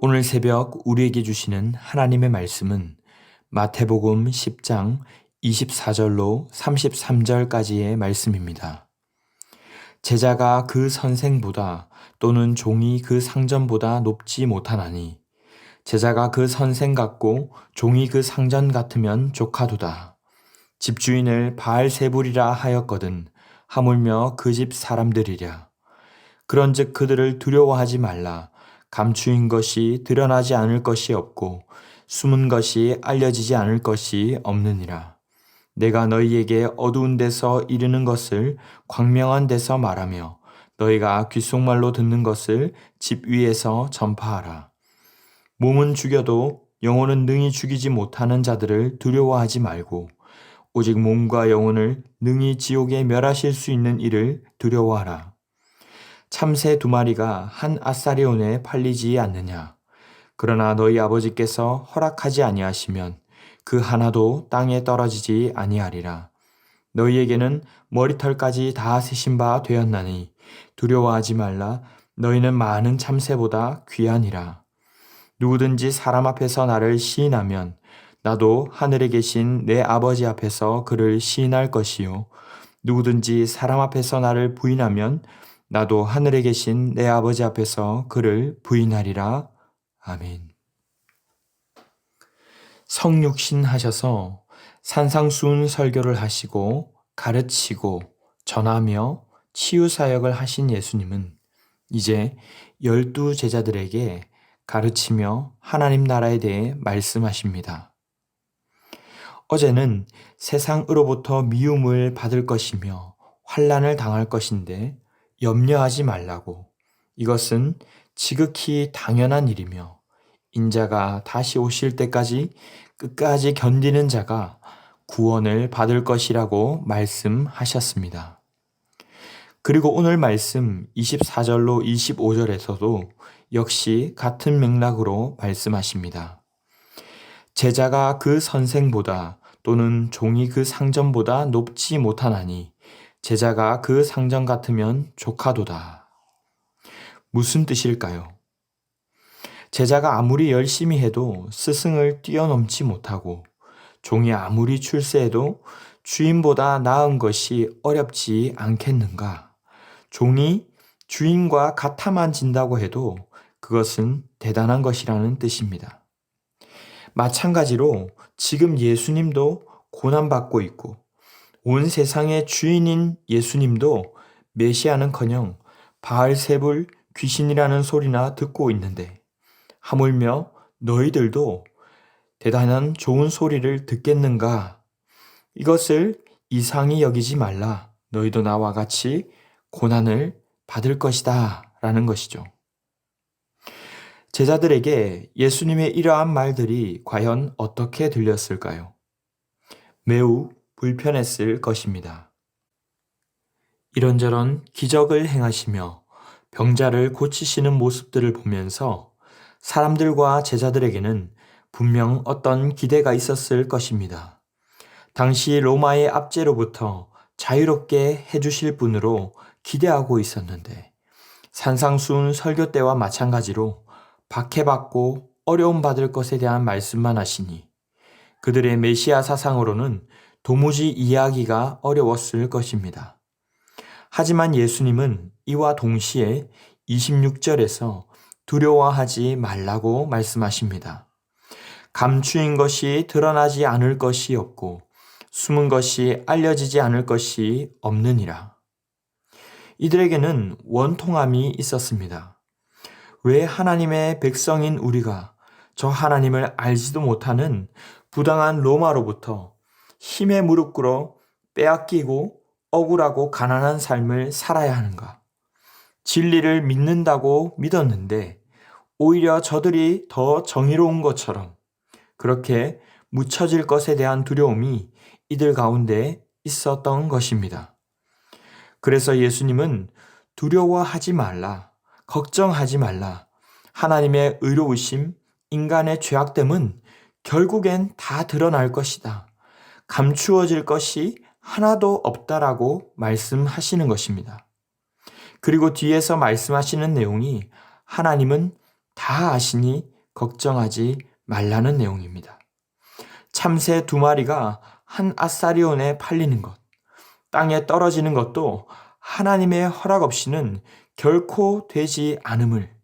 오늘 새벽 우리에게 주시는 하나님의 말씀은 마태복음 10장 24절로 33절까지의 말씀입니다. 제자가 그 선생보다 또는 종이 그 상전보다 높지 못하나니 제자가 그 선생 같고 종이 그 상전 같으면 조카도다. 집주인을 바알세불이라 하였거든 하물며 그 집 사람들이랴. 그런즉 그들을 두려워하지 말라. 감추인 것이 드러나지 않을 것이 없고 숨은 것이 알려지지 않을 것이 없느니라. 내가 너희에게 어두운 데서 이르는 것을 광명한 데서 말하며 너희가 귓속말로 듣는 것을 집 위에서 전파하라. 몸은 죽여도 영혼은 능히 죽이지 못하는 자들을 두려워하지 말고 오직 몸과 영혼을 능히 지옥에 멸하실 수 있는 이를 두려워하라. 참새 2마리가 한 아사리온에 팔리지 않느냐. 그러나 너희 아버지께서 허락하지 아니하시면 그 하나도 땅에 떨어지지 아니하리라. 너희에게는 머리털까지 다 세신 바 되었나니 두려워하지 말라. 너희는 많은 참새보다 귀하니라. 누구든지 사람 앞에서 나를 시인하면 나도 하늘에 계신 내 아버지 앞에서 그를 시인할 것이요. 누구든지 사람 앞에서 나를 부인하면 나도 하늘에 계신 내 아버지 앞에서 그를 부인하리라. 아멘. 성육신 하셔서 산상수훈 설교를 하시고 가르치고 전하며 치유사역을 하신 예수님은 이제 12 제자들에게 가르치며 하나님 나라에 대해 말씀하십니다. 어제는 세상으로부터 미움을 받을 것이며 환난을 당할 것인데 염려하지 말라고, 이것은 지극히 당연한 일이며 인자가 다시 오실 때까지 끝까지 견디는 자가 구원을 받을 것이라고 말씀하셨습니다. 그리고 오늘 말씀 24절로 25절에서도 역시 같은 맥락으로 말씀하십니다. 제자가 그 선생보다 또는 종이 그 상전보다 높지 못하나니 제자가 그 상전 같으면 조카도다. 무슨 뜻일까요? 제자가 아무리 열심히 해도 스승을 뛰어넘지 못하고 종이 아무리 출세해도 주인보다 나은 것이 어렵지 않겠는가? 종이 주인과 같아만 진다고 해도 그것은 대단한 것이라는 뜻입니다. 마찬가지로 지금 예수님도 고난받고 있고 온 세상의 주인인 예수님도 메시아는커녕 바알세불 귀신이라는 소리나 듣고 있는데 하물며 너희들도 대단한 좋은 소리를 듣겠는가? 이것을 이상히 여기지 말라. 너희도 나와 같이 고난을 받을 것이다 라는 것이죠. 제자들에게 예수님의 이러한 말들이 과연 어떻게 들렸을까요? 매우 불편했을 것입니다. 이런저런 기적을 행하시며 병자를 고치시는 모습들을 보면서 사람들과 제자들에게는 분명 어떤 기대가 있었을 것입니다. 당시 로마의 압제로부터 자유롭게 해주실 분으로 기대하고 있었는데 산상수훈 설교 때와 마찬가지로 박해받고 어려움 받을 것에 대한 말씀만 하시니 그들의 메시아 사상으로는 도무지 이해하기가 어려웠을 것입니다. 하지만 예수님은 이와 동시에 26절에서 두려워하지 말라고 말씀하십니다. 감추인 것이 드러나지 않을 것이 없고 숨은 것이 알려지지 않을 것이 없느니라. 이들에게는 원통함이 있었습니다. 왜 하나님의 백성인 우리가 저 하나님을 알지도 못하는 부당한 로마로부터 힘에 무릎 꿇어 빼앗기고 억울하고 가난한 삶을 살아야 하는가? 진리를 믿는다고 믿었는데 오히려 저들이 더 정의로운 것처럼 그렇게 묻혀질 것에 대한 두려움이 이들 가운데 있었던 것입니다. 그래서 예수님은 두려워하지 말라, 걱정하지 말라, 하나님의 의로우심, 인간의 죄악됨은 결국엔 다 드러날 것이다. 감추어질 것이 하나도 없다라고 말씀하시는 것입니다. 그리고 뒤에서 말씀하시는 내용이 하나님은 다 아시니 걱정하지 말라는 내용입니다. 참새 2마리가 한 아사리온에 팔리는 것, 땅에 떨어지는 것도 하나님의 허락 없이는 결코 되지 않음을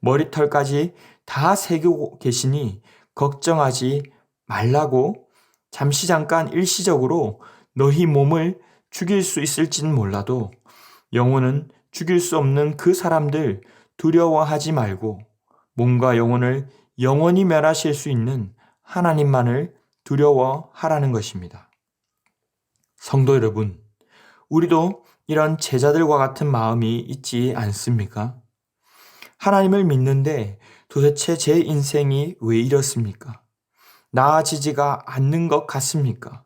머리털까지 다 새기고 계시니 걱정하지 말라고 잠깐 일시적으로 너희 몸을 죽일 수 있을지는 몰라도 영혼은 죽일 수 없는 그 사람들 두려워하지 말고 몸과 영혼을 영원히 멸하실 수 있는 하나님만을 두려워하라는 것입니다. 성도 여러분, 우리도 이런 제자들과 같은 마음이 있지 않습니까? 하나님을 믿는데 도대체 제 인생이 왜 이렇습니까? 나아지지가 않는 것 같습니까?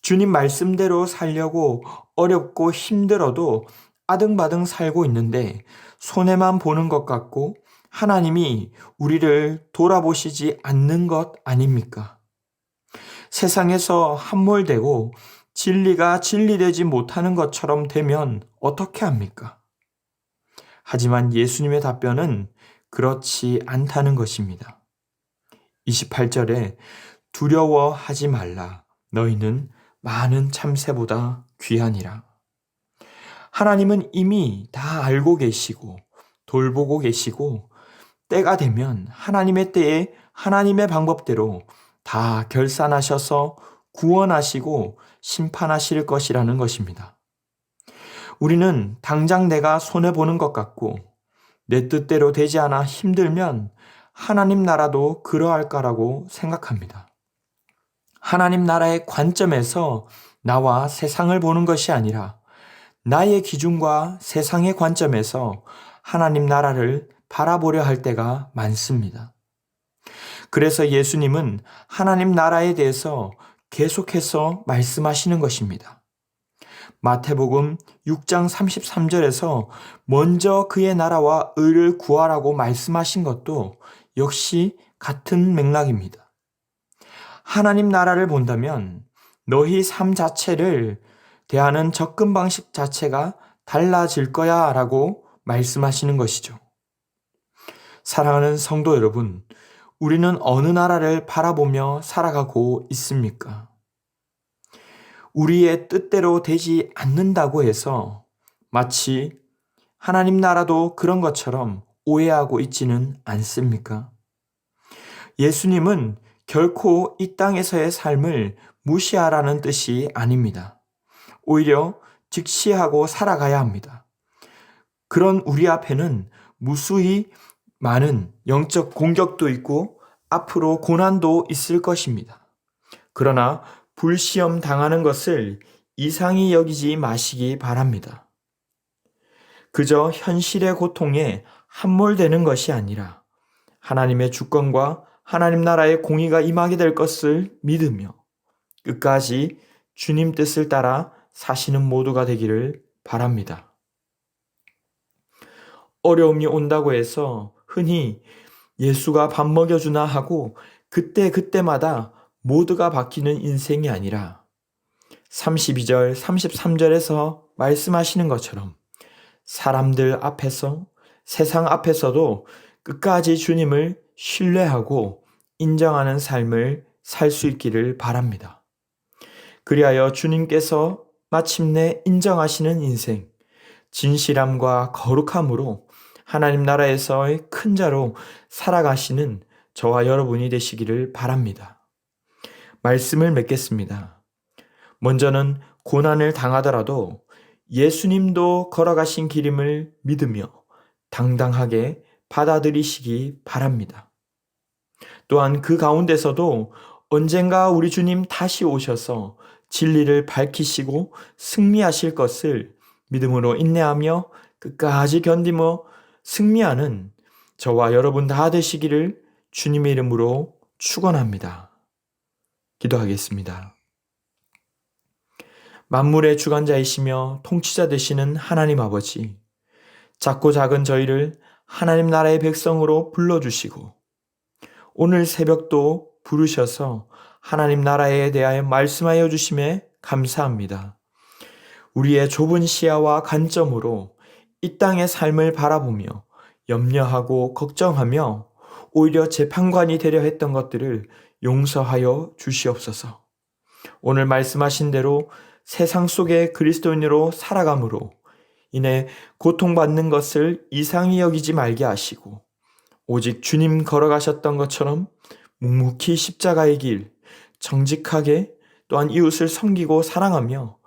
주님 말씀대로 살려고 어렵고 힘들어도 아등바등 살고 있는데 손해만 보는 것 같고 하나님이 우리를 돌아보시지 않는 것 아닙니까? 세상에서 함몰되고 진리가 진리되지 못하는 것처럼 되면 어떻게 합니까? 하지만 예수님의 답변은 그렇지 않다는 것입니다. 28절에 두려워하지 말라. 너희는 많은 참새보다 귀하니라. 하나님은 이미 다 알고 계시고 돌보고 계시고 때가 되면 하나님의 때에 하나님의 방법대로 다 결산하셔서 구원하시고 심판하실 것이라는 것입니다. 우리는 당장 내가 손해보는 것 같고 내 뜻대로 되지 않아 힘들면 하나님 나라도 그러할까라고 생각합니다. 하나님 나라의 관점에서 나와 세상을 보는 것이 아니라 나의 기준과 세상의 관점에서 하나님 나라를 바라보려 할 때가 많습니다. 그래서 예수님은 하나님 나라에 대해서 계속해서 말씀하시는 것입니다. 마태복음 6장 33절에서 먼저 그의 나라와 의를 구하라고 말씀하신 것도 역시 같은 맥락입니다. 하나님 나라를 본다면 너희 삶 자체를 대하는 접근 방식 자체가 달라질 거야 라고 말씀하시는 것이죠. 사랑하는 성도 여러분, 우리는 어느 나라를 바라보며 살아가고 있습니까? 우리의 뜻대로 되지 않는다고 해서 마치 하나님 나라도 그런 것처럼 오해하고 있지는 않습니까? 예수님은 결코 이 땅에서의 삶을 무시하라는 뜻이 아닙니다. 오히려 직시하고 살아가야 합니다. 그런 우리 앞에는 무수히 많은 영적 공격도 있고 앞으로 고난도 있을 것입니다. 그러나 불시험 당하는 것을 이상히 여기지 마시기 바랍니다. 그저 현실의 고통에 함몰되는 것이 아니라 하나님의 주권과 하나님 나라의 공의가 임하게 될 것을 믿으며 끝까지 주님 뜻을 따라 사시는 모두가 되기를 바랍니다. 어려움이 온다고 해서 흔히 예수가 밥 먹여주나 하고 그때마다 모두가 바뀌는 인생이 아니라 32절, 33절에서 말씀하시는 것처럼 사람들 앞에서 세상 앞에서도 끝까지 주님을 신뢰하고 인정하는 삶을 살 수 있기를 바랍니다. 그리하여 주님께서 마침내 인정하시는 인생, 진실함과 거룩함으로 하나님 나라에서의 큰 자로 살아가시는 저와 여러분이 되시기를 바랍니다. 말씀을 맺겠습니다. 먼저는 고난을 당하더라도 예수님도 걸어가신 길임을 믿으며 당당하게 받아들이시기 바랍니다. 또한 그 가운데서도 언젠가 우리 주님 다시 오셔서 진리를 밝히시고 승리하실 것을 믿음으로 인내하며 끝까지 견디며 승리하는 저와 여러분 다 되시기를 주님의 이름으로 축원합니다. 기도하겠습니다. 만물의 주관자이시며 통치자 되시는 하나님 아버지, 작고 작은 저희를 하나님 나라의 백성으로 불러주시고 오늘 새벽도 부르셔서 하나님 나라에 대하여 말씀하여 주심에 감사합니다. 우리의 좁은 시야와 관점으로 이 땅의 삶을 바라보며 염려하고 걱정하며 오히려 재판관이 되려 했던 것들을 용서하여 주시옵소서. 오늘 말씀하신 대로 세상 속에 그리스도인으로 살아감으로 인해 고통받는 것을 이상히 여기지 말게 하시고 오직 주님 걸어가셨던 것처럼 묵묵히 십자가의 길, 정직하게 또한 이웃을 섬기고 사랑하며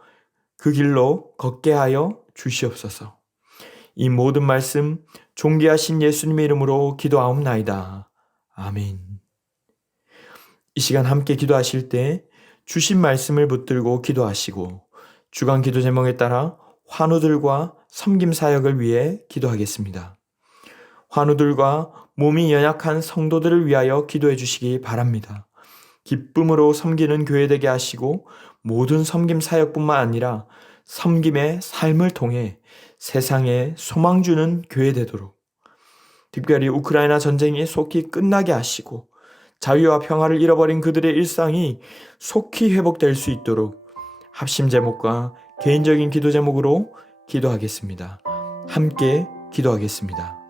그 길로 걷게 하여 주시옵소서. 이 모든 말씀 존귀하신 예수님의 이름으로 기도하옵나이다. 아멘. 이 시간 함께 기도하실 때 주신 말씀을 붙들고 기도하시고 주간 기도 제목에 따라 환우들과 섬김 사역을 위해 기도하겠습니다. 환우들과 몸이 연약한 성도들을 위하여 기도해 주시기 바랍니다. 기쁨으로 섬기는 교회 되게 하시고 모든 섬김 사역뿐만 아니라 섬김의 삶을 통해 세상에 소망 주는 교회 되도록, 특별히 우크라이나 전쟁이 속히 끝나게 하시고 자유와 평화를 잃어버린 그들의 일상이 속히 회복될 수 있도록 합심 제목과 개인적인 기도 제목으로 기도하겠습니다. 함께 기도하겠습니다.